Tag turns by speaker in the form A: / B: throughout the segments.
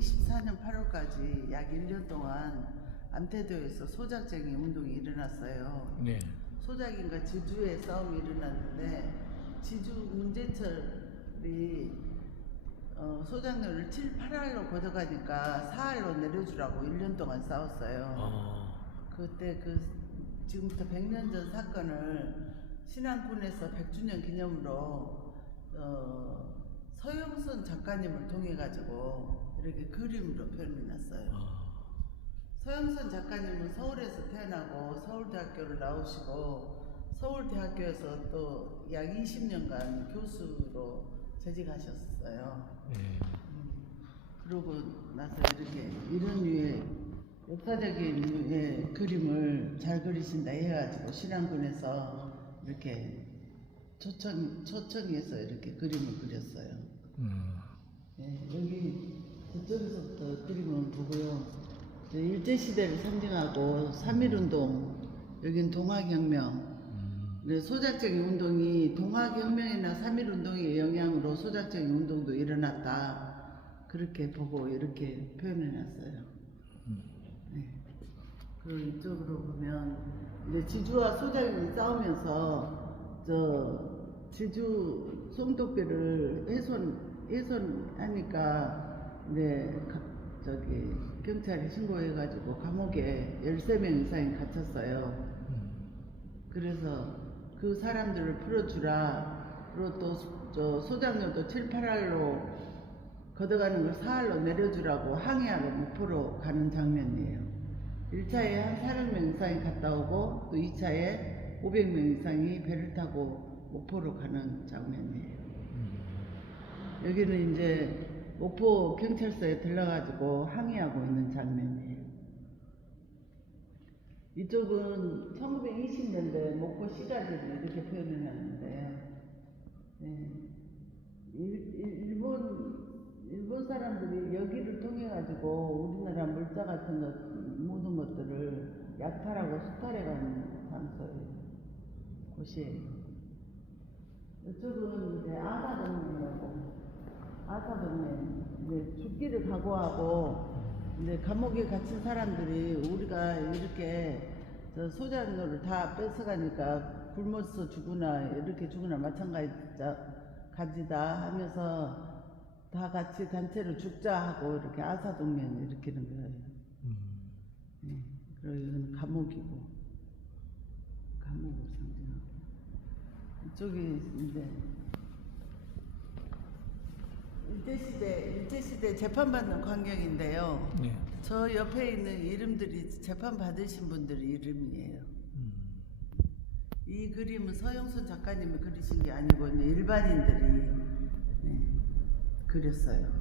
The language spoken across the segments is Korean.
A: 14년 8월까지 약 1년 동안 안태도에서 소작쟁이 운동이 일어났어요.
B: 네.
A: 소작인과 지주의 싸움이 일어났는데 지주 문제철이 어, 소작료를 7, 8알로 걷어가니까 4알로 내려주라고 1년 동안 싸웠어요.
B: 아,
A: 그때 그 지금부터 100년 전 사건을 신안군에서 100주년 기념으로 어, 서영선 작가님을 통해 가지고 이렇게 그림으로 표현해놨어요.
B: 아,
A: 서영선 작가님은 서울에서 태어나고 서울대학교를 나오시고 서울대학교에서 또 약 20년간 교수로 재직하셨어요.
B: 네.
A: 그러고 나서 이렇게 이런 류의 역사적인 류의 그림을 잘 그리신다 해가지고 신안군에서 이렇게 초청 초청해서 이렇게 그림을 그렸어요.
B: 음,
A: 네, 여기 저쪽에서부터 그림을 보고요. 일제 시대를 상징하고 3.1운동, 여긴 동학혁명.
B: 음,
A: 네, 소작적인 운동이 동학혁명이나 3.1운동의 영향으로 소작적인 운동도 일어났다. 그렇게 보고 이렇게 표현해놨어요.
B: 음.
A: 네. 그리고 이쪽으로 보면 이제 지주와 소작이 싸우면서 저 지주 송도교를 훼손 훼손하니까 가- 저기 경찰에 신고해가지고 감옥에 13명 이상이 갇혔어요.
B: 음.
A: 그래서 그 사람들을 풀어주라. 그리고 또 저 소장료도 7, 8알로 걷어가는 걸 4알로 내려주라고 항의하러 목포로 가는 장면이에요. 1차에 한 400명 이상이 갔다 오고 또 2차에 500명 이상이 배를 타고 목포로 가는 장면이에요.
B: 음.
A: 여기는 이제 목포 경찰서에 들러가지고 항의하고 있는 장면이에요. 이쪽은 1920년대 목포 시가지를 이렇게 표현해놨는데요. 네. 일, 일- 일본 일본 사람들이 여기를 통해 가지고 우리나라 물자 같은 것 모든 것들을 약탈하고 수탈해가는 장소예요. 곳이에요. 이쪽은 이제 아사동네라고 아사동네 이제 죽기를 각오하고 이제 감옥에 갇힌 사람들이 우리가 이렇게 저 소장료를 다 뺏어가니까 굶어서 죽으나 이렇게 죽으나 마찬가지다 가지다 하면서 다 같이 단체로 죽자 하고 이렇게 아사동맹 일으키는 거예요.
B: 음.
A: 네. 그리고 이건 감옥이고 감옥을 상징하고 이쪽이 이제 일제시대 일제시대 재판받는 광경인데요.
B: 네.
A: 저 옆에 있는 이름들이 재판 받으신 분들 이름이에요.
B: 음.
A: 이 그림은 서영선 작가님이 그리신 게 아니고 일반인들이 네, 그렸어요.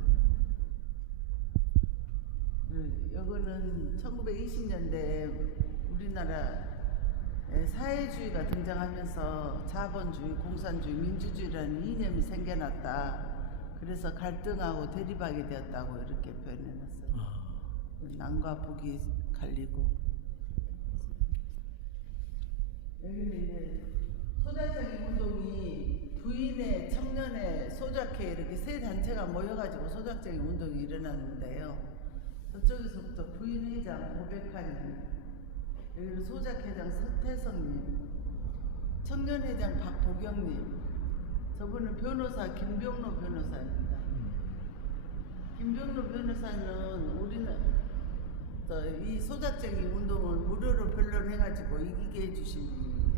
A: 그, 요거는 1920년대 우리나라 사회주의가 등장하면서 자본주의, 공산주의, 민주주의라는 이념이 생겨났다. 그래서 갈등하고 대립하게 되었다고 이렇게 표현해놨어요.
B: 아,
A: 남과 북이 갈리고 여기는 이제 소작적인 운동이 부인의 청년의 소작회 이렇게 세 단체가 모여가지고 소작적인 운동이 일어났는데요. 저쪽에서부터 부인회장 고백하님, 여기는 소작회장 서태성님, 청년회장 박보경님, 저분은 변호사 김병로 변호사입니다.
B: 음.
A: 김병로 변호사는 우리는 또이 소작적인 운동을 무료로 변론해가지고 이기게 해주신 분이에요.